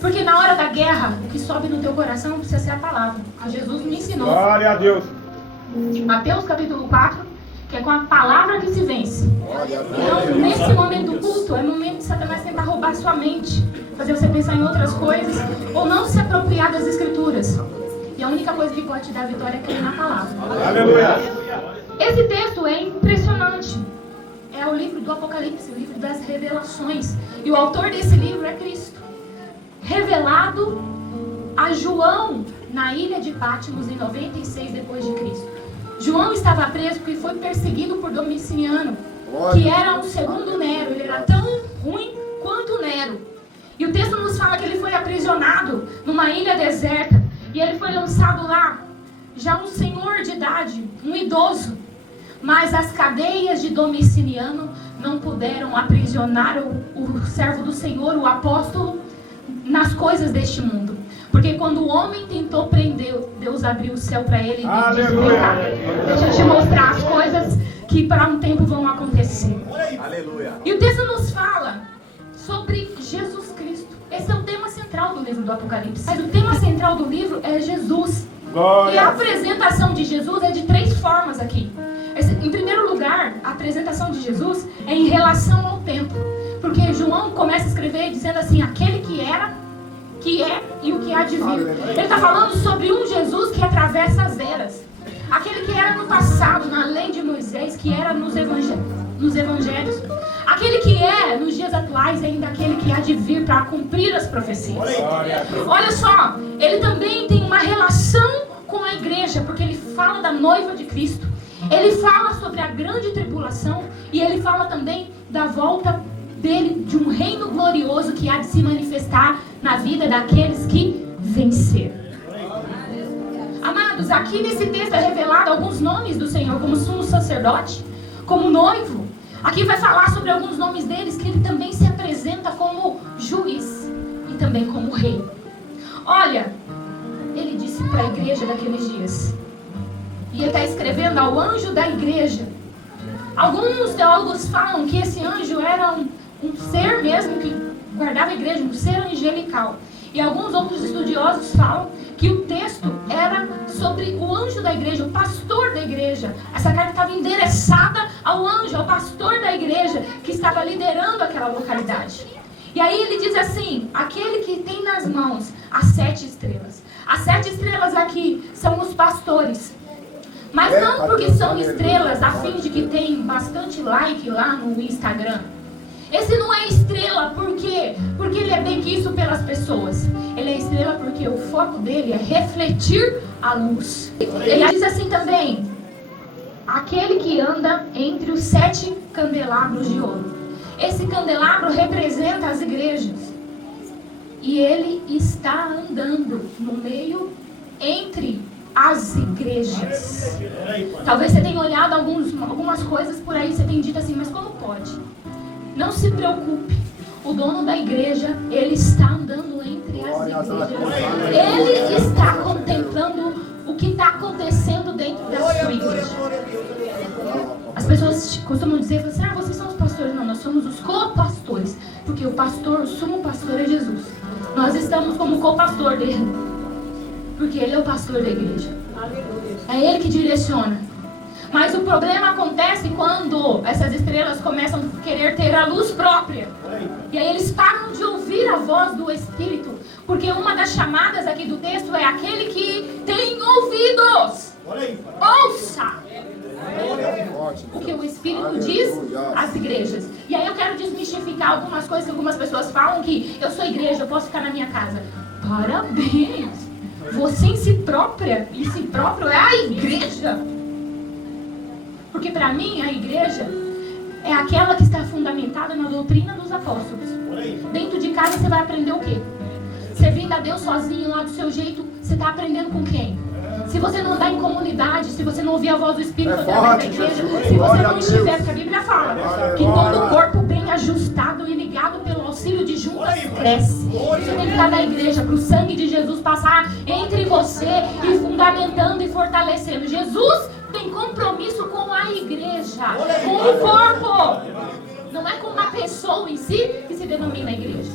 Porque na hora da guerra, o que sobe no teu coração não precisa ser a palavra. A Jesus me ensinou. Glória a Deus. Mateus capítulo 4, que é com a palavra que se vence. Então, nesse momento do culto, é o momento de Satanás tentar roubar sua mente, fazer você pensar em outras coisas, ou não se apropriar das escrituras. E a única coisa que pode te dar vitória é crer na palavra. Aleluia. Esse texto é impressionante. É o livro do Apocalipse, o livro das revelações. E o autor desse livro é Cristo. Revelado a João na ilha de Patmos em 96 depois de Cristo. João estava preso porque foi perseguido por Domiciano, que era o segundo Nero. Ele era tão ruim quanto Nero. E o texto nos fala que ele foi aprisionado numa ilha deserta. E ele foi lançado lá, já um senhor de idade, um idoso. Mas as cadeias de Domiciano não puderam aprisionar o servo do Senhor, o apóstolo, nas coisas deste mundo. Porque quando o homem tentou prender, Deus abriu o céu para ele e disse: vem cá, deixa eu te mostrar as coisas que para um tempo vão acontecer. Aleluia. E o texto nos fala sobre Jesus Cristo. Esse é o tema central do livro do Apocalipse. Mas o tema central do livro é Jesus. Glória. E a apresentação de Jesus é de 3 formas aqui. Em primeiro lugar, a apresentação de Jesus é em relação ao tempo. Porque João começa a escrever dizendo assim: aquele que era, que é e o que há de vir. Ele está falando sobre um Jesus que atravessa as eras. Aquele que era no passado, na lei de Moisés, que era nos evangelhos. Aquele que é nos dias atuais, ainda aquele que há de vir para cumprir as profecias. Olha só, ele também tem uma relação com a igreja, porque ele fala da noiva de Cristo. Ele fala sobre a grande tribulação e ele fala também da volta dele, de um reino glorioso que há de se manifestar na vida daqueles que venceram. Amados, aqui nesse texto é revelado alguns nomes do Senhor, como sumo sacerdote, como noivo. Aqui vai falar sobre alguns nomes deles, que ele também se apresenta como juiz e também como rei. Olha, ele disse para a igreja daqueles dias, e ele está escrevendo ao anjo da igreja. Alguns teólogos falam que esse anjo era um ser mesmo que guardava a igreja, um ser angelical. E alguns outros estudiosos falam que o texto era sobre o anjo da igreja, o pastor da igreja. Essa carta estava endereçada ao anjo, ao pastor da igreja, que estava liderando aquela localidade. E aí ele diz assim: aquele que tem nas mãos as 7 estrelas. As 7 estrelas aqui são os pastores. Mas não porque são estrelas a fim de que tem bastante like lá no Instagram. Esse não é estrela por quê? Porque ele é bem quisto pelas pessoas. Ele é estrela porque o foco dele é refletir a luz. Ele diz assim também: aquele que anda entre os 7 candelabros de ouro. Esse candelabro representa as igrejas. E ele está andando no meio entre as igrejas. Talvez você tenha olhado algumas coisas por aí, você tem dito assim: mas como pode? Não se preocupe, o dono da igreja, ele está andando entre as igrejas. Ele está contemplando o que está acontecendo dentro da sua igreja. As pessoas costumam dizer assim: ah, vocês são os pastores. Não, nós somos os co-pastores, porque o pastor, o sumo pastor é Jesus. Nós estamos como co-pastor dele, porque ele é o pastor da igreja. É ele que direciona. Mas o problema acontece quando essas estrelas começam a querer ter a luz própria. E aí eles param de ouvir a voz do Espírito. Porque uma das chamadas aqui do texto é aquele que tem ouvidos. Ouça o que o Espírito diz às igrejas. E aí eu quero desmistificar algumas coisas que algumas pessoas falam, que eu sou igreja, eu posso ficar na minha casa. Parabéns! Você em si próprio é a igreja. Porque para mim a igreja é aquela que está fundamentada na doutrina dos apóstolos. Dentro de casa você vai aprender o quê? Servindo a Deus sozinho lá do seu jeito, você está aprendendo com quem? Se você não andar em comunidade, se você não ouvir a voz do Espírito através da igreja, se você não estiver, porque a Bíblia fala que todo o corpo bem ajustado e ligado pelo auxílio de juntas cresce. Você tem que estar na igreja para o sangue de Jesus passar entre você e fundamentando e fortalecendo. Jesus tem compromisso com a igreja, com o corpo. Não é com uma pessoa em si que se denomina igreja.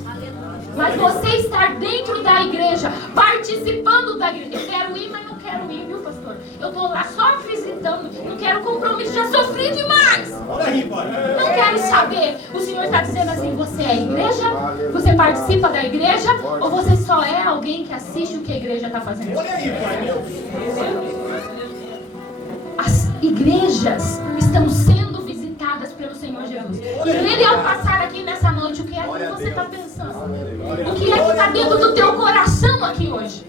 Mas você estar dentro da igreja, participando da igreja. Eu quero ir, mas não quero ir, viu, pastor? Eu estou lá só visitando, não quero compromisso, já sofri demais. Não quero saber. O Senhor está dizendo assim: você é igreja? Você participa da igreja? Ou você só é alguém que assiste o que a igreja está fazendo? As igrejas estão sendo visitadas pelo Senhor Jesus. E Ele, ao passar aqui nessa noite, o que é que você está pensando? O que é que está dentro do teu coração aqui hoje?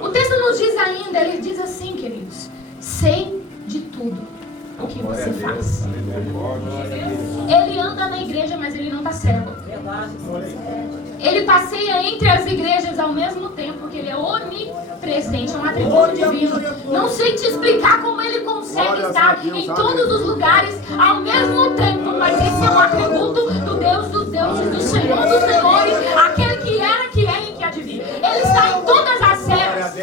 O texto nos diz ainda, ele diz assim, queridos: sei de tudo o que você faz. Ele anda na igreja, mas ele não está cego. Ele passeia entre as igrejas ao mesmo tempo, porque ele é onipresente, é um atributo divino. Não sei te explicar como ele consegue estar em todos os lugares ao mesmo tempo, mas esse é um atributo do Deus dos deuses, do Senhor dos senhores, aquele que era, que é e que há de vir. Ele está em todas as eras.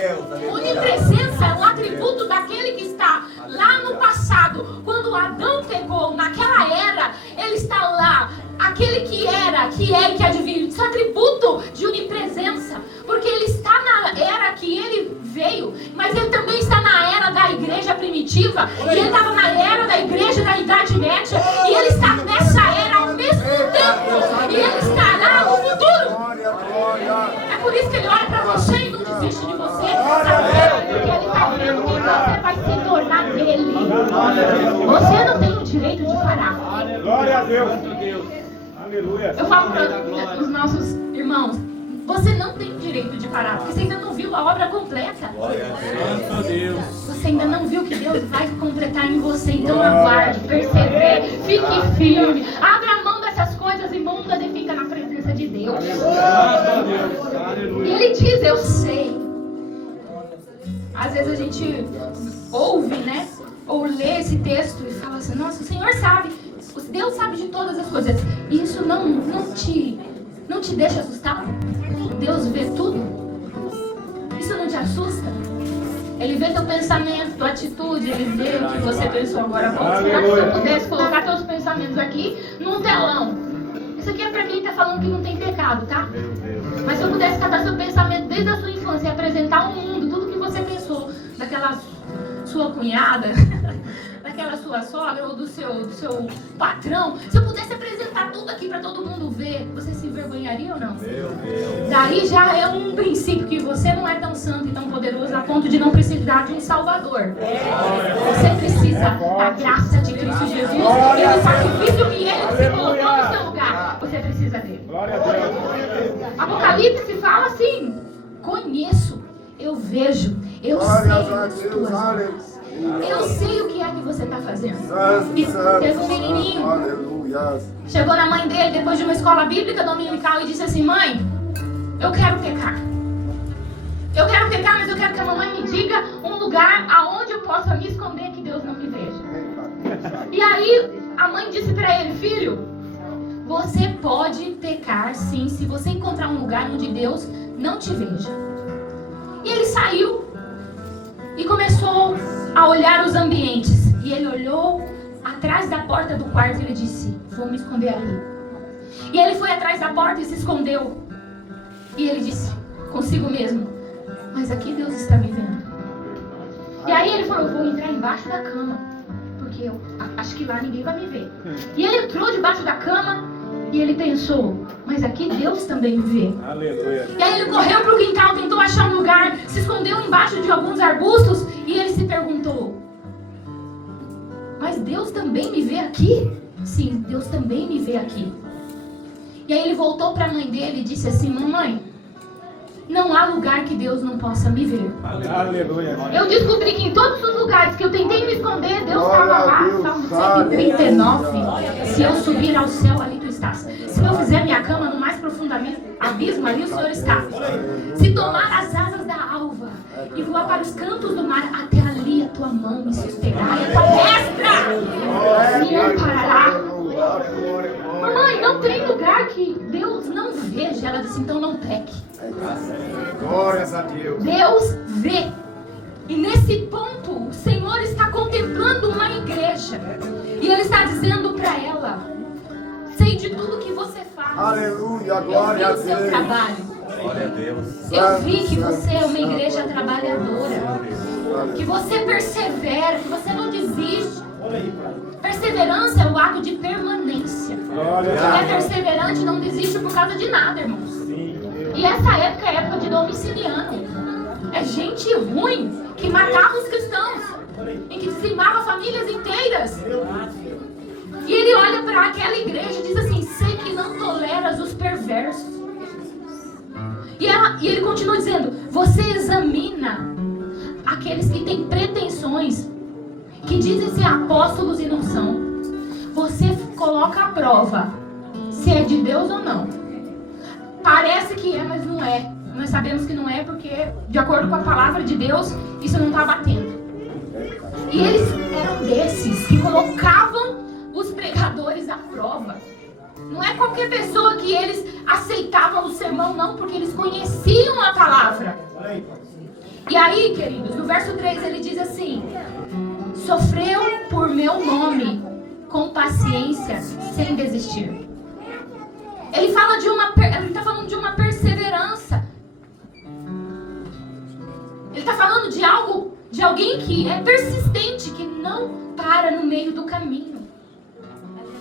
Onipresença é um atributo daquele que está lá no passado. Quando Adão pegou, naquela era, ele está lá. Aquele que era, que é e que há de vir. Isso é atributo de onipresença. Porque ele está na era que ele veio, mas ele também está na era da igreja primitiva. E ele estava na era da igreja da Idade Média. E ele está nessa era ao mesmo tempo. E ele estará no futuro. É por isso que ele olha para você e não desiste de você. Sabe? Porque ele está vendo que você vai se tornar dele. Você não tem o direito de parar. Glória a Deus. Aleluia. Eu falo para os nossos irmãos: você não tem o direito de parar, porque você ainda não viu a obra completa. Você ainda não viu que Deus vai completar em você. Então aguarde, persevere, fique firme, abra a mão dessas coisas imundas e fica na presença de Deus. E ele diz: eu sei. Às vezes a gente ouve, né, ou lê esse texto e fala assim: nossa, o Senhor sabe. Deus sabe de todas as coisas. E isso não te deixa assustado? Deus vê tudo? Isso não te assusta? Ele vê teu pensamento, tua atitude, ele vê o que você pensou agora. Se eu pudesse colocar teus pensamentos aqui num telão. Isso aqui é pra quem tá falando que não tem pecado, tá? Mas se eu pudesse catar seu pensamento desde a sua infância e apresentar ao mundo tudo que você pensou daquela sua cunhada, daquela sua sogra ou do seu patrão, se eu pudesse apresentar tudo aqui para todo mundo ver, você se envergonharia ou não? Meu Deus. Daí já é um princípio que você não é tão santo e tão poderoso a ponto de não precisar de um Salvador. Você precisa da graça de Cristo Jesus e do sacrifício que Ele se colocou no seu lugar. Você precisa dele. Glória a Deus. Apocalipse fala assim: conheço, eu vejo, eu sei as tuas obras. Eu sei o que é que você está fazendo. E teve um menininho, chegou na mãe dele depois de uma escola bíblica dominical e disse assim: mãe, eu quero pecar. Eu quero pecar, mas eu quero que a mamãe me diga um lugar aonde eu possa me esconder que Deus não me veja. E aí a mãe disse para ele: filho, você pode pecar sim, se você encontrar um lugar onde Deus não te veja. E ele saiu e começou a olhar os ambientes. E ele olhou atrás da porta do quarto e ele disse: vou me esconder ali. E ele foi atrás da porta e se escondeu. E ele disse consigo mesmo: mas aqui Deus está me vendo. E aí ele falou: vou entrar embaixo da cama, porque eu acho que lá ninguém vai me ver. E ele entrou debaixo da cama e ele pensou: mas aqui Deus também me vê. Aleluia. E aí ele correu para o quintal, tentou achar um lugar, se escondeu embaixo de alguns arbustos e ele se perguntou: mas Deus também me vê aqui? Sim, Deus também me vê aqui. E aí ele voltou para a mãe dele e disse assim: mamãe, não há lugar que Deus não possa me ver. Aleluia. Eu descobri que em todos os lugares que eu tentei me esconder, Deus estava lá. Salmo 139. Se eu subir ao céu, ali tu estás. Se eu fizer minha cama no mais profundo abismo, ali o Senhor está. Se tomar as asas da alva e voar para os cantos do mar, até ali a tua mão me susterá e a tua destra me amparará. Mamãe, não tem lugar que Deus não veja. Ela disse: então não peque. Glórias a Deus. Deus vê. E nesse ponto, o Senhor está contemplando uma igreja. E Ele está dizendo para ela: sei de tudo que você faz. Aleluia, glória a Eu vi o seu Deus. trabalho. Glória a Deus. Eu vi que você é uma igreja trabalhadora. Que você persevera, que você não desiste. Perseverança é o ato de permanência. Quem é perseverante não desiste por causa de nada, irmãos. E essa época é época de Domiciliano. É gente ruim que matava os cristãos, em que dizimava famílias inteiras. E ele olha para aquela igreja e diz assim: sei que não toleras os perversos. E ele continua dizendo: você examina aqueles que têm pretensões, que dizem ser apóstolos e não são. Você coloca à prova se é de Deus ou não. Parece que é, mas não é. Nós sabemos que não é porque, de acordo com a palavra de Deus, isso não está batendo. E eles eram desses que colocavam os pregadores à prova. Não é qualquer pessoa que eles aceitavam o sermão, não, porque eles conheciam a palavra. E aí, queridos, no verso 3 ele diz assim: sofreu por meu nome com paciência, sem desistir. Ele está falando de uma perseverança. Ele está falando de algo, de alguém que é persistente, que não para no meio do caminho.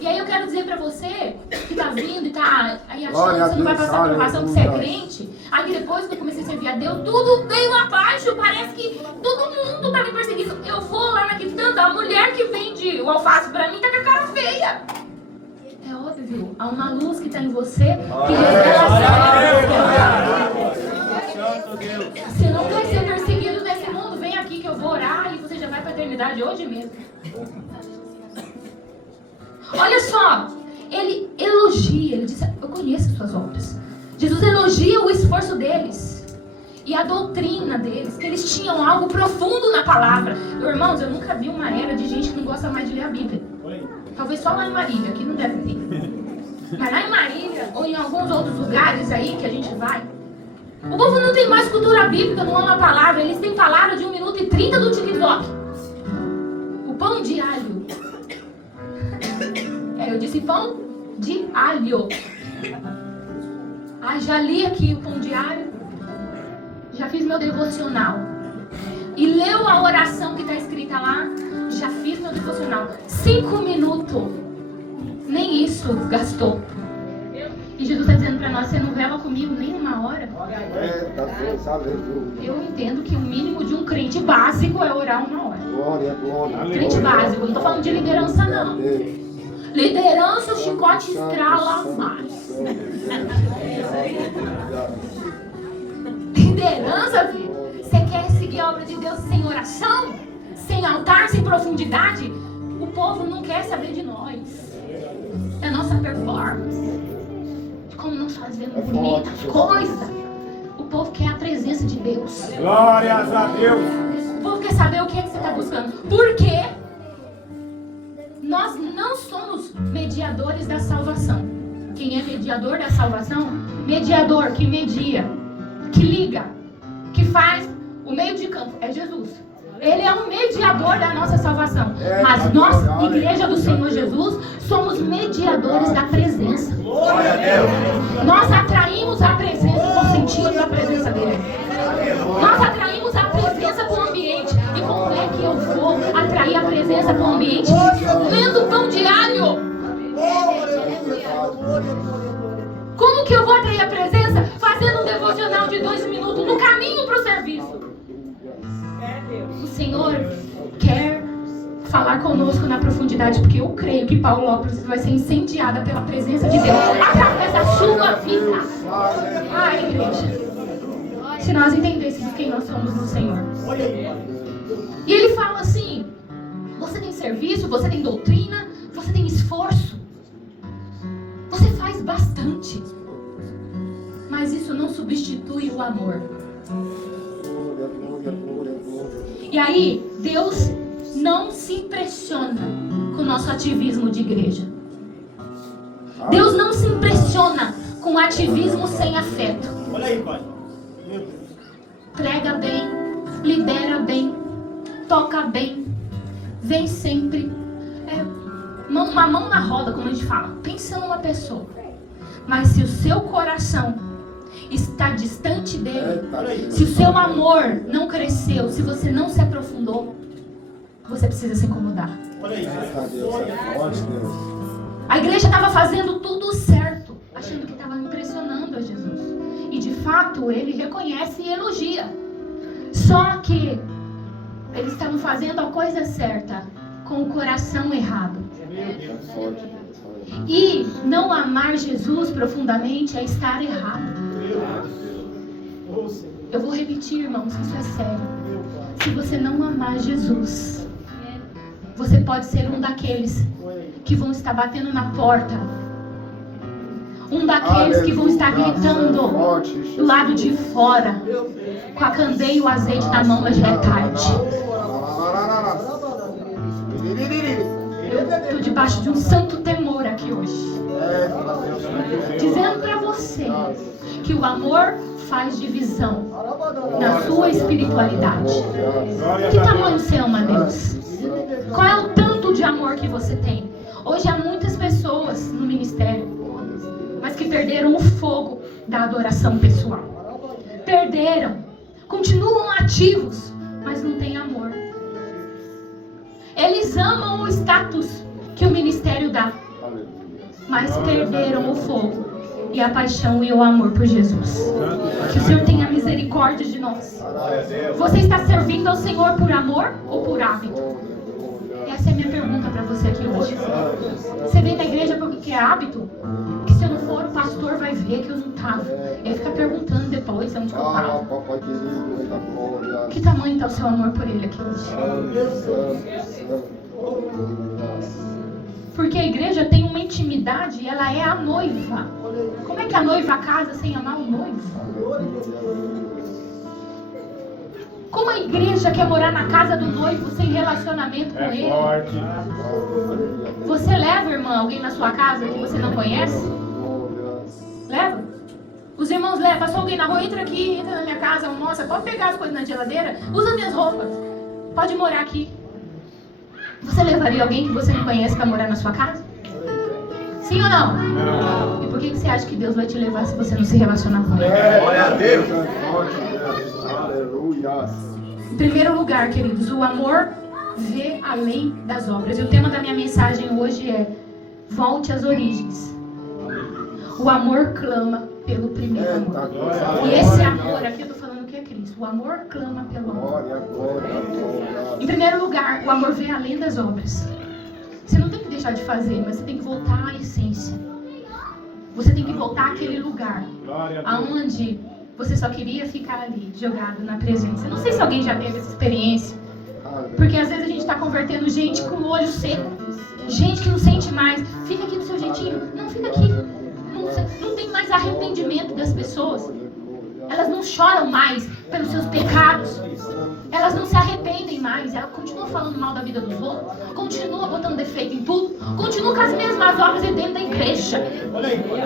E aí eu quero dizer pra você que tá vindo e tá aí achando que você não vai passar aprovação porque você é crente. Aí depois que eu comecei a servir a Deus, tudo veio abaixo. Parece que todo mundo tá me perseguindo. Eu vou lá na quitanda, a mulher que vende o alface pra mim tá com a cara feia. É óbvio, há uma luz que tá em você que revela. Você não vai ser perseguido nesse mundo. Vem aqui que eu vou orar e você já vai pra eternidade hoje mesmo. Olha só, ele elogia, ele diz: eu conheço as suas obras. Jesus elogia o esforço deles e a doutrina deles, que eles tinham algo profundo na palavra. Irmãos, eu nunca vi uma era de gente que não gosta mais de ler a Bíblia. Talvez só lá em Marília, aqui não deve ter. Mas lá em Marília, ou em alguns outros lugares aí que a gente vai, o povo não tem mais cultura bíblica, não ama a palavra. Eles têm palavra de 1 minuto e 30 do TikTok. O pão de alho. Eu disse pão de alho. Já li aqui o pão de alho. Já fiz meu devocional. E leu a oração que está escrita lá. Já fiz meu devocional. 5 minutos. Nem isso gastou. E Jesus está dizendo para nós: você não vela comigo nem uma hora. Eu entendo que o mínimo de um crente básico é orar 1 hora. Crente básico. Não estou falando de liderança, não. Liderança, o chicote estrala mais. Liderança, filho. Você quer seguir a obra de Deus sem oração? Sem altar, sem profundidade? O povo não quer saber de nós. É a nossa performance. De como nós fazemos bonitas coisas. O povo quer a presença de Deus. Glórias a Deus. O povo quer saber o que é que você está buscando. Por quê? Nós não somos mediadores da salvação. Quem é mediador da salvação? Mediador que media, que liga, que faz o meio de campo. É Jesus. Ele é o mediador da nossa salvação. Mas nós, igreja do Senhor Jesus, somos mediadores da presença. Nós atraímos a presença com sentido da presença dele. Nós atraímos a presença com o ambiente. E como é que eu vou atrair a presença com o ambiente? Lendo pão de alho. Como que eu vou atrair a presença? Fazendo um devocional de 2 minutos no caminho para o serviço. O Senhor quer falar conosco na profundidade, porque eu creio que Paulo Lopes vai ser incendiada pela presença de Deus através da sua vida. Ai, igreja. Se nós entendêssemos quem nós somos no Senhor. E ele fala assim: você tem serviço, você tem doutrina, você tem esforço, você faz bastante, mas isso não substitui o amor. E aí, Deus não se impressiona com o nosso ativismo de igreja. Deus não se impressiona com ativismo sem afeto. Olha aí, pai. Prega bem, lidera bem, toca bem, vem sempre. uma mão na roda, como a gente fala. Pensa numa pessoa. Mas se o seu coração está distante dele, se o seu amor não cresceu, se você não se aprofundou, você precisa se incomodar. A igreja estava fazendo tudo certo, achando que estava impressionando a Jesus. E de fato ele reconhece e elogia. Só que eles estavam fazendo a coisa certa, com o coração errado. E não amar Jesus profundamente é estar errado. Eu vou repetir, irmãos, isso é sério. Se você não amar Jesus, você pode ser um daqueles que vão estar batendo na porta. Um daqueles que vão estar gritando do lado de fora, com a candeia e o azeite na mão, mas já é tarde. Eu estou debaixo de um santo temor aqui hoje, dizendo para você que o amor faz divisão na sua espiritualidade. Que tamanho você ama Deus? Qual é o tanto de amor que você tem? Hoje há muitas pessoas no ministério, mas que perderam o fogo da adoração pessoal. Perderam. Continuam ativos, mas não têm amor. Eles amam o status que o ministério dá, mas perderam o fogo e a paixão e o amor por Jesus. Que o Senhor tenha misericórdia de nós. Você está servindo ao Senhor por amor ou por hábito? Essa é a minha pergunta para você aqui hoje. Você vem na igreja porque é hábito? Que se eu não for, o pastor vai ver que eu não estava. Ele fica perguntando depois onde eu estava. Que tamanho está o seu amor por ele aqui hoje? Porque a igreja tem uma intimidade e ela é a noiva. Como é que a noiva casa sem amar o noivo? Como a igreja quer morar na casa do noivo sem relacionamento com ele? Você leva, irmã, alguém na sua casa que você não conhece? Leva? Os irmãos levam. Passou alguém na rua, entra aqui, entra na minha casa, almoça, pode pegar as coisas na geladeira, usa minhas roupas, pode morar aqui. Você levaria alguém que você não conhece para morar na sua casa? Sim ou não? Não. E por que você acha que Deus vai te levar se você não se relacionar com ele? Glória a Deus. Em primeiro lugar, queridos, o amor vê além das obras. E o tema da minha mensagem hoje é: volte às origens. O amor clama pelo primeiro amor. E esse amor aqui eu estou falando que é Cristo. O amor clama pelo amor. Em primeiro lugar, o amor vê além das obras. Você não tem que deixar de fazer, mas você tem que voltar à essência. Você tem que voltar àquele lugar aonde você só queria ficar ali, jogado na presença. Eu não sei se alguém já teve essa experiência. Porque às vezes a gente está convertendo gente com o olho seco. Gente que não sente mais. Fica aqui do seu jeitinho. Não, fica aqui. Não tem mais arrependimento das pessoas. Elas não choram mais pelos seus pecados. Elas não se arrependem mais. Ela continua falando mal da vida dos outros. Continua botando defeito em tudo. Continua com as mesmas obras dentro da igreja.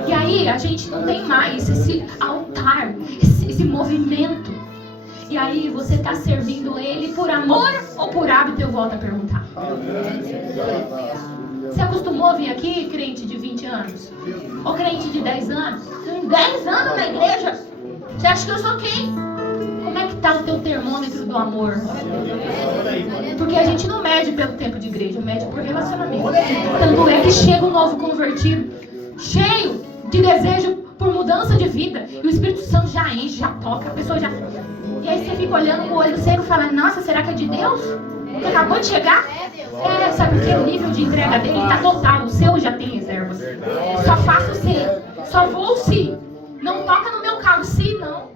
E aí a gente não tem mais esse altar, esse movimento. E aí você está servindo ele por amor ou por hábito? Eu volto a perguntar. Você acostumou a vir aqui, crente de 20 anos? Ou crente de 10 anos? Tem 10 anos na igreja? Você acha que eu sou quem? Como é que está o teu termômetro do amor? Porque a gente não mede pelo tempo de igreja, mede por relacionamento. Tanto é que chega um novo convertido, cheio de desejo por mudança de vida, e o Espírito Santo já enche, já toca, a pessoa já... E aí você fica olhando com o olho seco e fala: nossa, será que é de Deus? Que acabou de chegar? É, sabe porque o nível de entrega dele está total, o seu já tem reservas. Só faço se, só vou se. Não toca no meu carro, se não.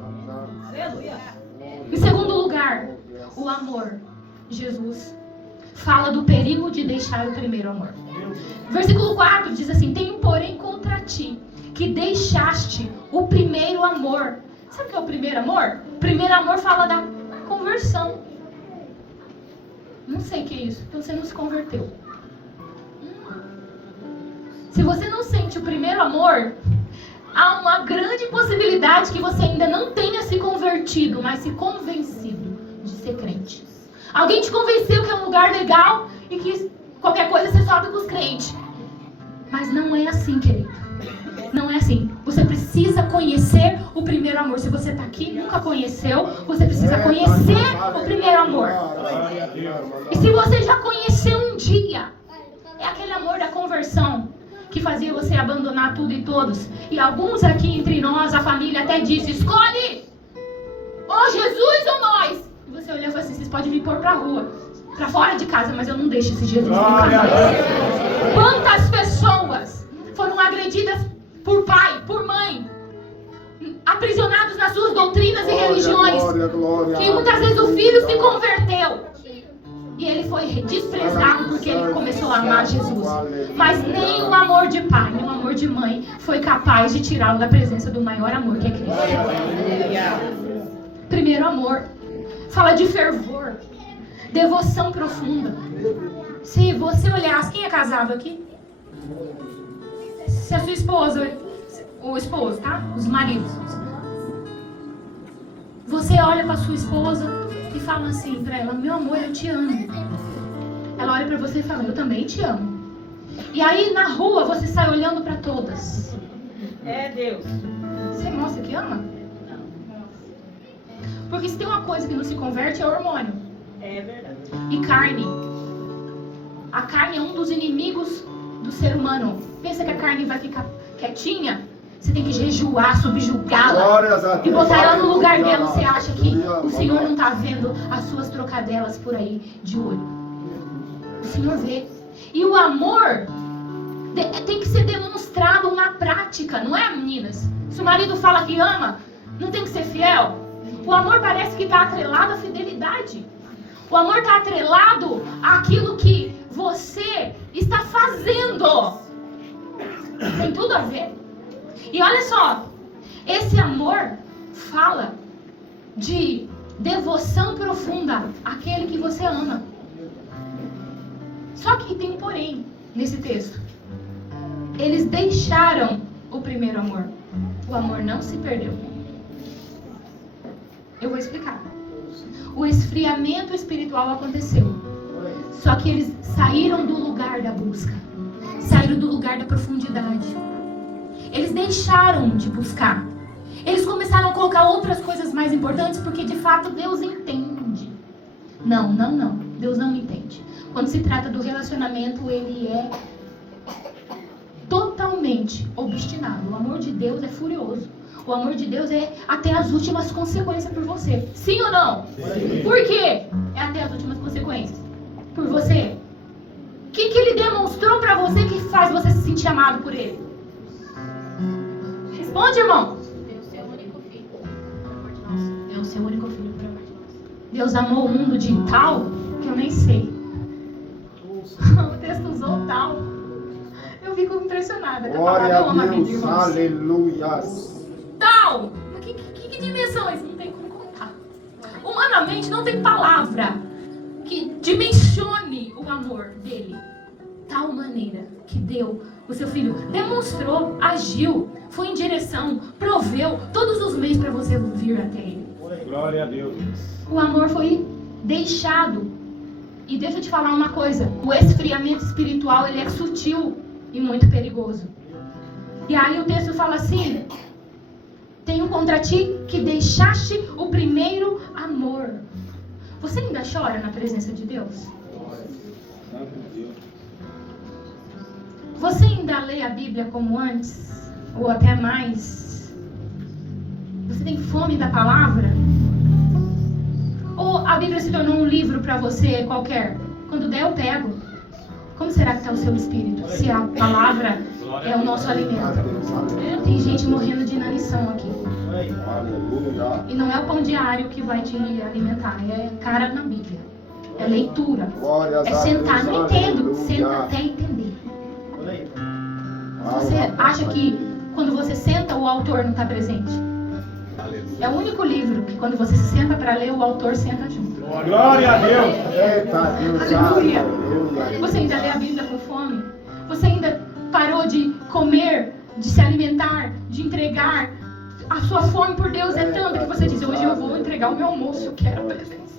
Em segundo lugar, o amor. Jesus fala do perigo de deixar o primeiro amor. Versículo 4 diz assim: tenho porém contra ti que deixaste o primeiro amor. Sabe o que é o primeiro amor? O primeiro amor fala da conversão. Não sei o que é isso, então você não se converteu. Se você não sente o primeiro amor, há uma grande possibilidade que você ainda não tenha se convertido, mas se convencido de ser crente. Alguém te convenceu que é um lugar legal e que qualquer coisa você sobe com os crentes. Mas não é assim, querido. Não é assim. Você precisa conhecer o primeiro amor. Se você está aqui e nunca conheceu, você precisa conhecer o primeiro amor. E se você já conheceu um dia, é aquele amor da conversão que fazia você abandonar tudo e todos. E alguns aqui entre nós, a família até diz: escolhe! Ou Jesus ou nós! E você olha e fala assim: vocês podem me pôr pra rua, pra fora de casa, mas eu não deixo esse Jesus em casa. Quantas pessoas foram agredidas por pai, por mãe, aprisionados nas suas doutrinas e religiões, que muitas vezes o filho se converteu e ele foi desprezado porque ele começou a amar Jesus. Mas nem o amor de pai, nem o amor de mãe foi capaz de tirá-lo da presença do maior amor, que é Cristo. Primeiro amor fala de fervor, devoção profunda. Se você olhasse, quem é casado aqui? Se a sua esposa, o esposo, tá? Os maridos. Você olha para sua esposa e fala assim para ela: meu amor, eu te amo. Ela olha para você e fala: eu também te amo. E aí na rua você sai olhando para todas. É Deus. Você mostra que ama? Porque se tem uma coisa que não se converte é hormônio. É verdade. E carne. A carne é um dos inimigos do ser humano. Pensa que a carne vai ficar quietinha? Você tem que jejuar, subjugá-la e botar ela no lugar dela. Você acha que o Senhor não está vendo as suas trocadelas por aí de olho? O Senhor vê. E o amor tem que ser demonstrado na prática, não é, meninas? Se o marido fala que ama, não tem que ser fiel? O amor parece que está atrelado à fidelidade. O amor está atrelado àquilo que você está fazendo. Tem tudo a ver. E olha só, esse amor fala de devoção profunda àquele que você ama. Só que tem um porém nesse texto. Eles deixaram o primeiro amor. O amor não se perdeu. Eu vou explicar. O esfriamento espiritual aconteceu. Só que eles saíram do lugar da busca. Saíram do lugar da profundidade. Eles deixaram de buscar. Eles começaram a colocar outras coisas mais importantes, porque de fato Deus entende. Não. Deus não entende. Quando se trata do relacionamento, Ele é totalmente obstinado. O amor de Deus é furioso. O amor de Deus é até as últimas consequências por você. Sim ou não? Sim. Por quê? É até as últimas consequências. Por você. O que Ele demonstrou pra você que faz você se sentir amado por Ele? Responde, irmão. Deu o seu único filho, por amor de nós. Deu o seu único filho, por amor de nós. Deus amou o mundo de tal que eu nem sei. O texto usou tal. Eu fico impressionada. Glória a Deus, aleluia. Tal! Que dimensão é isso? Não tem como contar. Humanamente não tem palavra que dimensione o amor dele. Tal maneira que deu o seu filho. Demonstrou, agiu, foi em direção, proveu todos os meios para você vir até ele. Glória a Deus. O amor foi deixado. E deixa eu te falar uma coisa. O esfriamento espiritual, ele é sutil e muito perigoso. E aí o texto fala assim: tenho contra ti que deixaste o primeiro amor. Você ainda chora na presença de Deus? Você ainda lê a Bíblia como antes? Ou até mais? Você tem fome da palavra? Ou a Bíblia se tornou um livro para você qualquer? Quando der eu pego. Como será que está o seu espírito? Se a palavra é o nosso alimento. Tem gente morrendo de inanição aqui. E não é o pão diário que vai te alimentar. É cara na Bíblia. É leitura. É sentar. Não entendo. Senta até entender. Você acha que quando você senta o autor não está presente? É o único livro que quando você se senta para ler, o autor senta junto. Glória a Deus. Eita Deus. Aleluia. Você ainda lê a Bíblia com fome? Você ainda parou de comer, de se alimentar, de entregar? A sua fome por Deus é tanta que você diz: hoje eu vou entregar o meu almoço, eu quero a presença.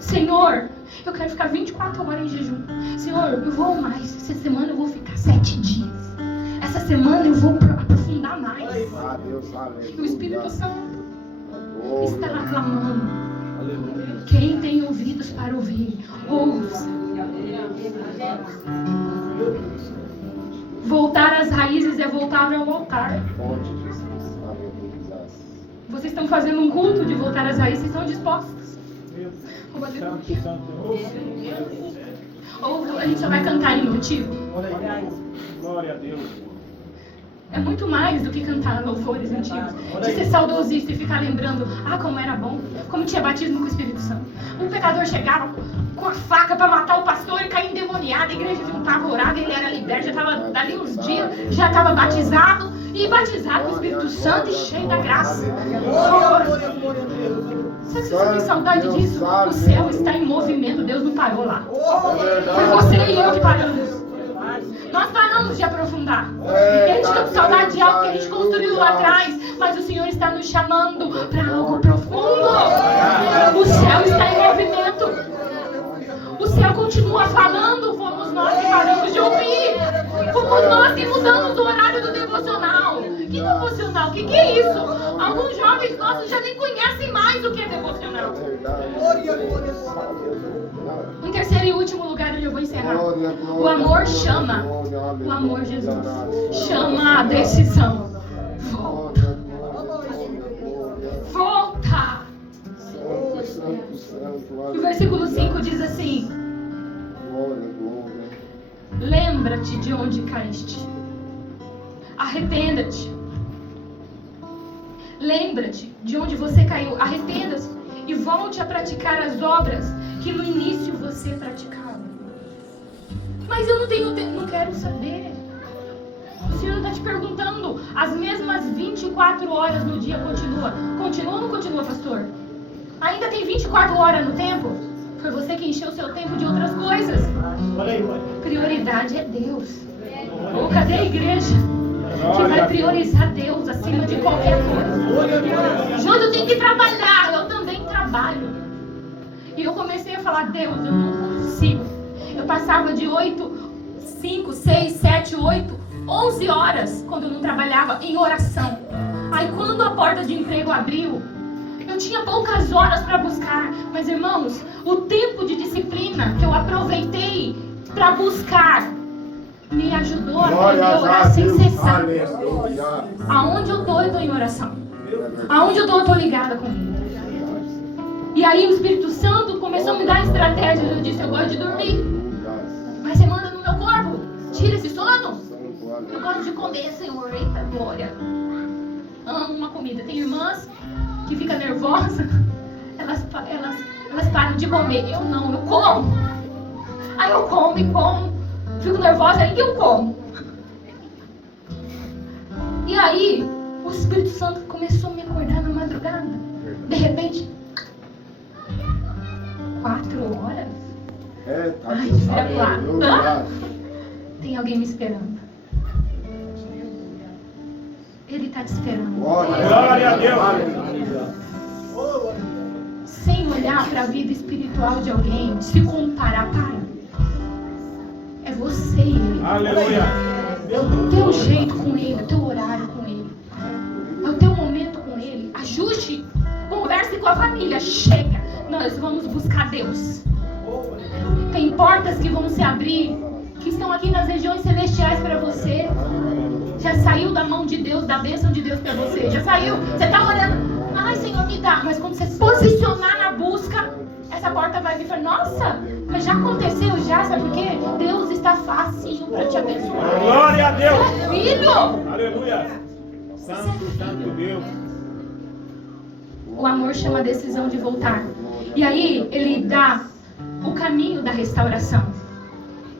Senhor, Eu quero ficar 24 horas em jejum. Senhor, eu vou mais. Essa semana eu vou ficar 7 dias. Essa semana eu vou aprofundar mais. E o Espírito Santo está clamando. Quem tem ouvidos para ouvir, ouça. Voltar às raízes é voltar ao altar. Vocês estão fazendo um culto de voltar às raízes, vocês estão dispostos? Ou a gente só vai cantar em motivo? Glória a Deus. É muito mais do que cantar louvores antigos. De ser saudosista e ficar lembrando, como era bom, como tinha batismo com o Espírito Santo. Um pecador chegava com a faca para matar o pastor e caía endemoniado, a igreja juntava, orava, ele era liberto, já estava dali uns dias, já estava batizado com o Espírito Santo e cheio da graça. Sabe se você tem saudade disso? O céu está em movimento, Deus não parou lá. Foi você e eu que paramos. Nós paramos de aprofundar. A gente está com saudade de algo que a gente construiu lá atrás, mas o Senhor está nos chamando para algo profundo. O céu está em movimento. O céu continua falando, fomos nós que paramos de ouvir. Fomos nós que mudamos o horário do devocional. Que devocional? O que é isso? Alguns jovens nossos já nem conhecem mais o que é devocional. Em terceiro e último lugar, onde eu vou encerrar. O amor chama. O amor, Jesus, chama a decisão. Volta. Volta. E o versículo 5 diz assim: lembra-te de onde caíste. Arrependa-te. Lembra-te de onde você caiu. Arrependa-se e volte a praticar as obras que no início você praticava. Mas eu não tenho tempo, não quero saber. O Senhor está te perguntando. As mesmas 24 horas no dia continua. Continua ou não continua, pastor? Ainda tem 24 horas no tempo? Foi você que encheu o seu tempo de outras coisas. Prioridade é Deus. Ou cadê a igreja que vai priorizar Deus acima de qualquer coisa? João, eu tenho que trabalhar. Eu também trabalho. E eu comecei a falar: Deus, eu não consigo. Eu passava de 5, 6, 7, 8, 11 horas quando eu não trabalhava em oração. Aí quando a porta de emprego abriu, eu tinha poucas horas para buscar. Mas irmãos, o tempo de disciplina que eu aproveitei para buscar me ajudou a aprender a orar sem cessar. Aonde eu estou em oração. Aonde eu estou ligada com Ele. E aí o Espírito Santo começou a me dar estratégias. Eu disse: eu gosto de dormir. Mas você manda no meu corpo. Tira esse sono. Eu gosto de comer, Senhor. Eita glória. Amo uma comida. Tem irmãs que ficam nervosas. Elas param de comer. Eu não, eu como. Aí eu como e como. Fico nervosa, aí que eu como. E aí o Espírito Santo começou a me acordar na madrugada. De repente, 4 horas? Ai, vira 4. Tem alguém me esperando. Ele está te esperando. Glória a Deus. Sem olhar para a vida espiritual de alguém, se comparar, para. É você e Ele. Aleluia. É o teu jeito com Ele, é o teu horário com Ele. É o teu momento com Ele. Ajuste, converse com a família. Chega, nós vamos buscar Deus. Tem portas que vão se abrir, que estão aqui nas regiões celestiais para você. Já saiu da mão de Deus, da bênção de Deus para você. Já saiu. Você está orando. Ai, Senhor, me dá. Mas quando você se posicionar na busca, essa porta vai vir e falar: nossa, mas já aconteceu já, sabe por quê? Deus está facinho para te abençoar. Glória a Deus. Você é filho. Aleluia. Santo Deus. O amor chama a decisão de voltar. E aí ele dá o caminho da restauração.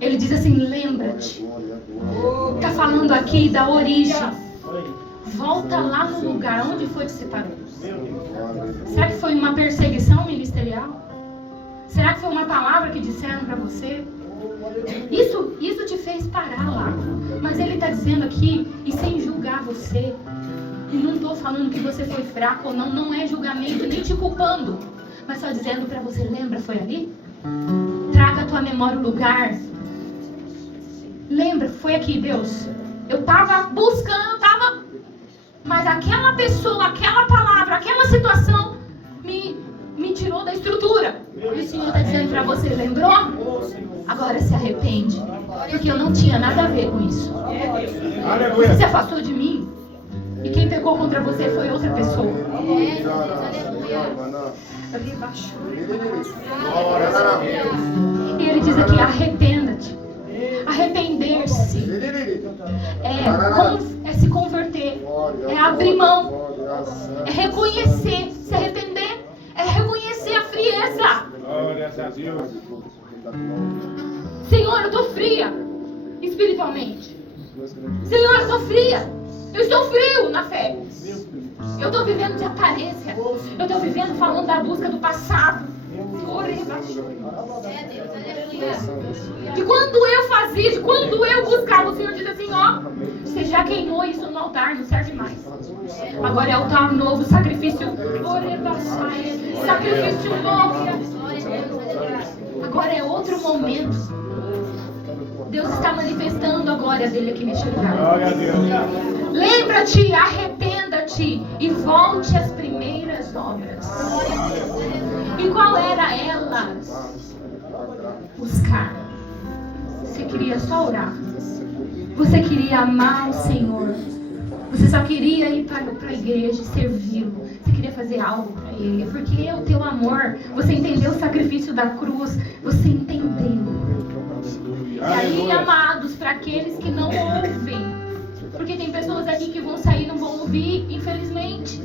Ele diz assim: lembra-te. Está falando aqui da origem. Volta lá no lugar onde foi que você parou. Será que foi uma perseguição ministerial? Será que foi uma palavra que disseram para você? Isso te fez parar lá. Mas ele está dizendo aqui, e sem julgar você. E não estou falando que você foi fraco ou não. Não é julgamento, nem te culpando. Mas só dizendo para você: lembra, foi ali? Traga à tua memória o lugar. Lembra, foi aqui, Deus. Eu estava buscando, mas aquela pessoa, aquela palavra, aquela situação me tirou da estrutura. E o Senhor está dizendo para você, lembrou? Agora se arrepende. Porque eu não tinha nada a ver com isso. Você se afastou de mim. E quem pecou contra você foi outra pessoa. E ele diz aqui, arrependa-te. Arrepender-se é se converter, é abrir mão, é reconhecer, se arrepender, é reconhecer a frieza. Senhor, eu estou fria espiritualmente. Senhor, eu estou fria. Eu estou frio na fé. Eu estou vivendo de aparência. Eu estou vivendo falando da busca do passado. De quando eu fazia, de quando eu buscava, o Senhor diz assim, ó, você já queimou isso no altar, não serve mais. Agora é altar novo, sacrifício novo. Agora é outro momento. Deus está manifestando a glória dele aqui neste lugar. Lembra-te, arrependa-te e volte às primeiras obras. E qual era elas? Buscar. Você queria só orar. Você queria amar o Senhor. Você só queria ir para a igreja e servi-lo. Você queria fazer algo para Ele. Porque o teu amor, você entendeu o sacrifício da cruz. Você entendeu. E aí, amados, para aqueles que não ouvem. Porque tem pessoas aqui que vão sair e não vão ouvir, infelizmente.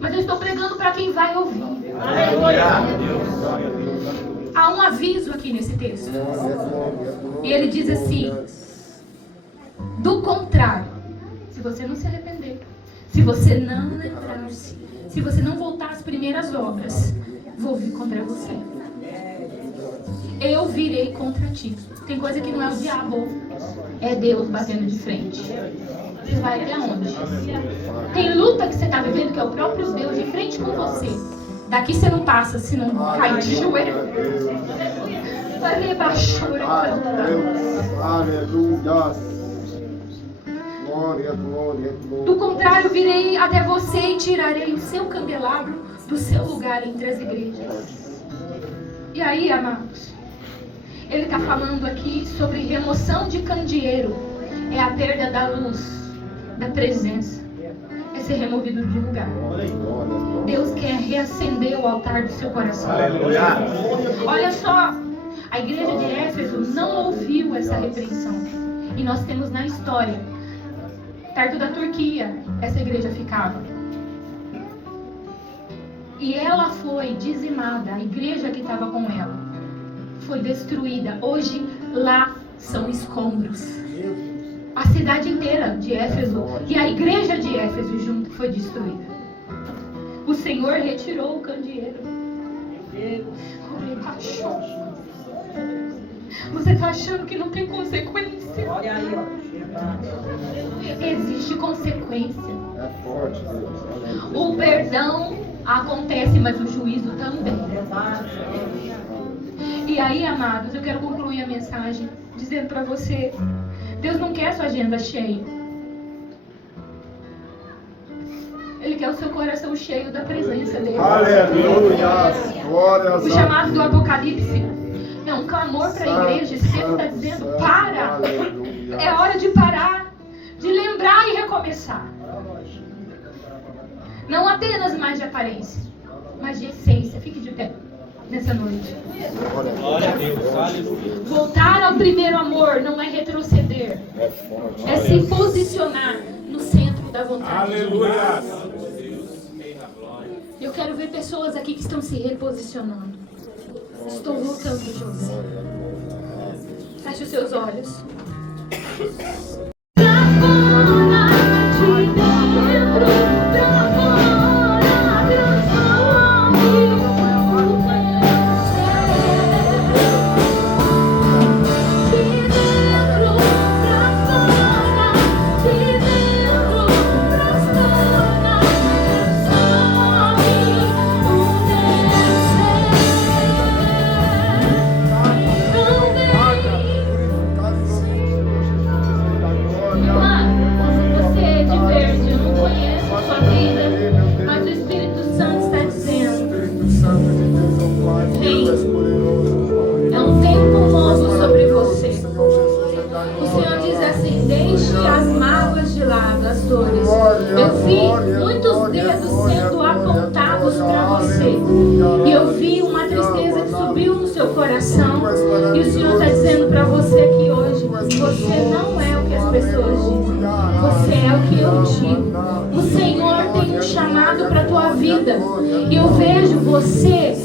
Mas eu estou pregando para quem vai ouvir. Há um aviso aqui nesse texto. E ele diz assim: do contrário, se você não se arrepender, se você não lembrar-se, se você não voltar às primeiras obras, vou vir contra você. Eu virei contra ti. Tem coisa que não é o diabo, é Deus batendo de frente. Você vai até onde? Tem luta que você está vivendo que é o próprio Deus de frente com você. Daqui você não passa se não cair de joelho. Aleluia. Glória, glória, glória. Do contrário, virei até você e tirarei o seu candelabro do seu lugar entre as igrejas. E aí, amados, ele está falando aqui sobre remoção de candeeiro. É a perda da luz, da presença. É ser removido de lugar. Deus quer reacender o altar do seu coração. Olha só, a igreja de Éfeso não ouviu essa repreensão. E nós temos na história, perto da Turquia, essa igreja ficava. E ela foi dizimada, a igreja que estava com ela foi destruída. Hoje lá são escombros. A cidade inteira de Éfeso e a igreja de Éfeso junto foi destruída. O Senhor retirou o candeeiro. Você está achando que não tem consequência? Existe consequência. É forte, Deus. O perdão acontece, mas o juízo também. E aí, amados, eu quero concluir a mensagem dizendo para você: Deus não quer sua agenda cheia. Ele quer o seu coração cheio da presença dele. Aleluia. Glória a O Deus. chamado do Apocalipse é um clamor para a igreja. Esse texto está dizendo: para. Aleluia. É hora de parar, de lembrar e recomeçar. Não apenas mais de aparência, mas de essência. Fique de pé nessa noite. Glória a Deus. Aleluia. Voltar ao primeiro amor não é retroceder. É se posicionar no centro da vontade de Deus. Aleluia. Eu quero ver pessoas aqui que estão se reposicionando. Estou voltando, José. Feche os seus olhos. muitos dedos sendo apontados para você. E eu vi uma tristeza que subiu no seu coração. E o Senhor está dizendo para você aqui hoje: você não é o que as pessoas dizem. Você é o que eu digo. O Senhor tem um chamado para a tua vida. E eu vejo você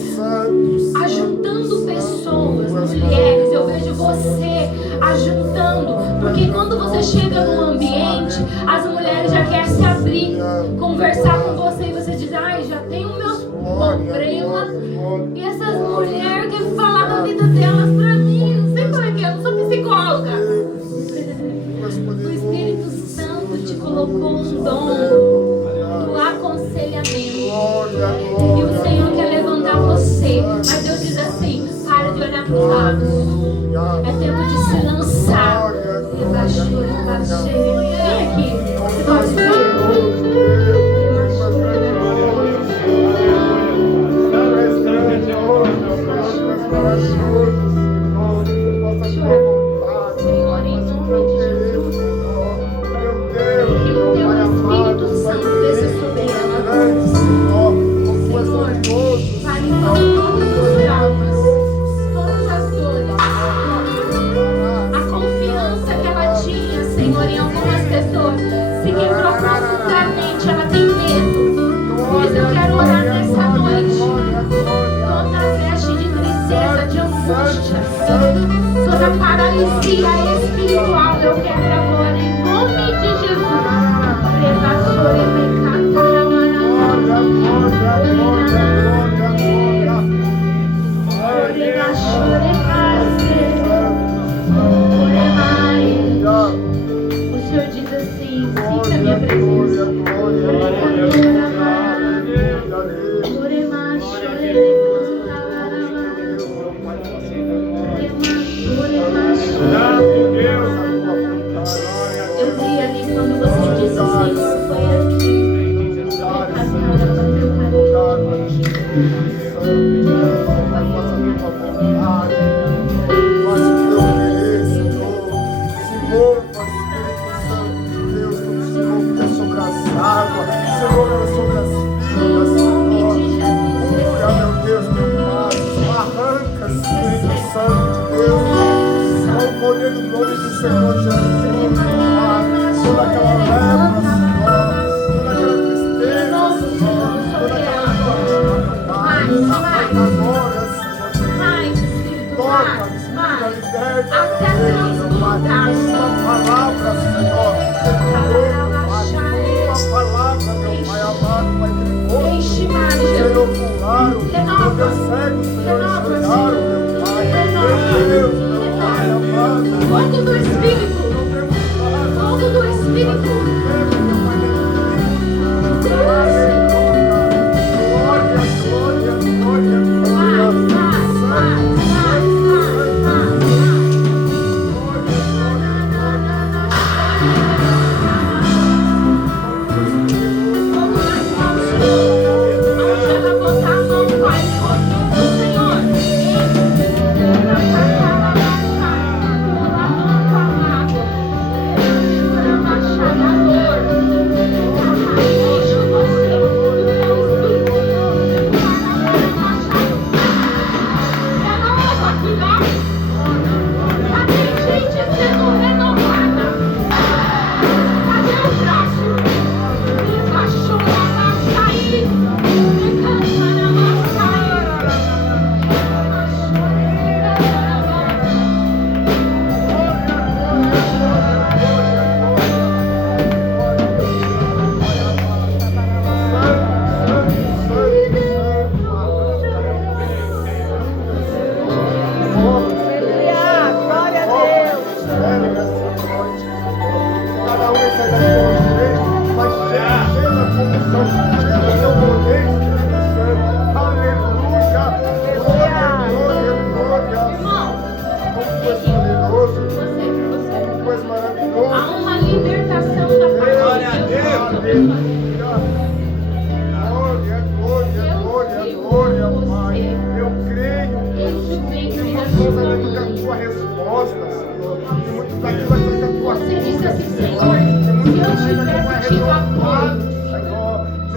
ajuntando pessoas, mulheres. Eu vejo você ajuntando. Porque quando você chega num ambiente, as mulheres já querem se abrir, conversar com você. E você diz: ai, já tenho meus problemas. E essas mulheres querem falar da vida delas pra mim. Não sei como é que é, eu não sou psicóloga. O Espírito Santo te colocou um dom do aconselhamento. E o Senhor quer levantar você. Mas Deus diz assim: para de olhar para os lados. É tempo de se lançar. Vem aqui. Você pode vir. Senhor, em nome de Jesus, que o teu Espírito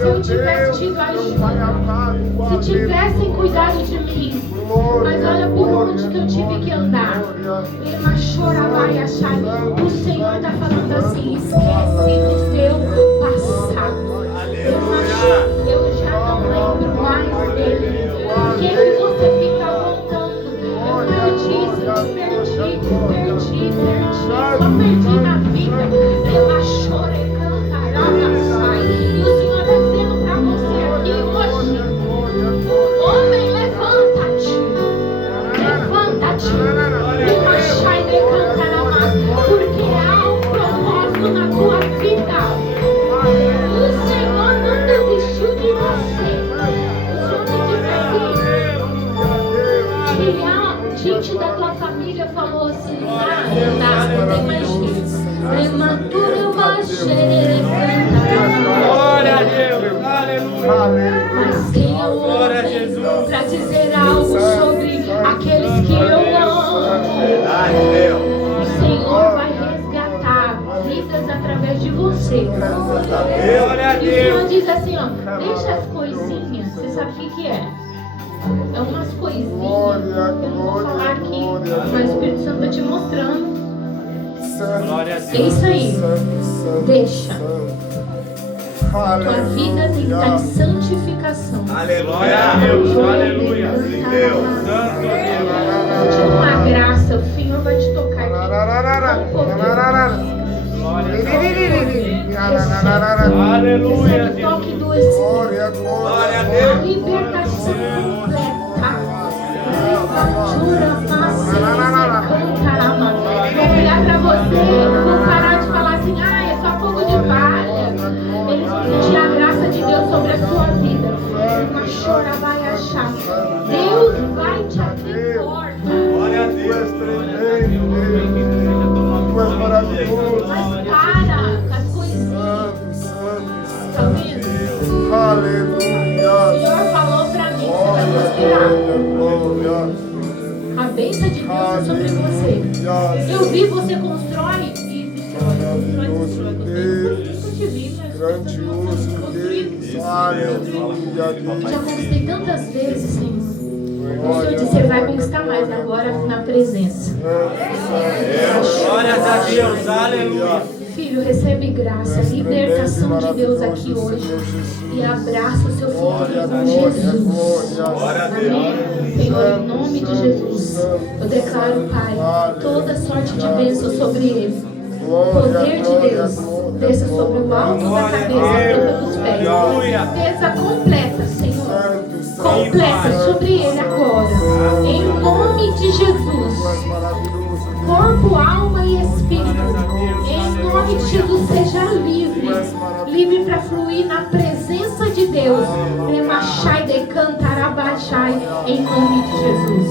eu tivesse tido ajuda, se tivessem cuidado de mim, mas olha por onde que eu tive que andar. O Senhor está falando assim: esquece do teu passado. Eu já não lembro mais dele. Por que você fica voltando? Eu perdi. Só perdi na vida. E o Senhor está dizendo para você aqui hoje: homem, levanta-te. Porque há um propósito na tua vida. O Senhor não desistiu de você. O Senhor me disse que gente da tua família falou assim: não tem mais jeito. Prematura uma Glória a Deus, aleluia. Mas quem eu amo para dizer algo sobre aqueles que eu amo. Verdade, Deus. O Senhor vai resgatar vidas através de você. Glória a E o Deus. Senhor diz assim, ó: deixa as coisinhas. Você sabe o que é? É umas coisinhas. Eu não vou falar aqui, mas o Espírito Santo está te mostrando. Glória a É Deus. isso aí. Deixa. Tua vida tem que estar em santificação. Aleluia a Deus, aleluia. Deus, santo Deus. Tinha uma graça, o Senhor vai te tocar aqui. Aleluia, Recebe o Deus. toque do Espírito. Glória a A Deus. libertação completa. Vou olhar pra você, vou parar de falar assim: é só fogo de palha. Eles vão sentir a graça de Deus sobre a sua vida. Uma chora vai achar. Deus vai te abrir porta. Glória a Deus. Mas para com as coisinhas. Tá vendo? O Senhor falou pra mim: você vai prosperar. A bênção de Deus é sobre você. Eu vi você constrói e você constrói. Eu te vi, mas Grandioso Deus, aleluia. já conquistei tantas vezes, Senhor. O Senhor disse: você vai conquistar mais agora na presença. Glórias a Deus, aleluia. Filho, recebe graça, libertação de Deus aqui hoje. E abraça o seu filho com Jesus. Amém. Senhor, em nome de Jesus, eu declaro, Pai, toda sorte de bênção sobre ele. O poder de Deus desça sobre o alto da cabeça, a ponta dos pés. Limpeza completa, Senhor. Completa sobre ele agora. Em nome de Jesus. Corpo, alma e espírito. Em nome de Jesus, seja livre. Livre para fluir na presença de Deus. Remachai de cantar abaixai. Em nome de Jesus.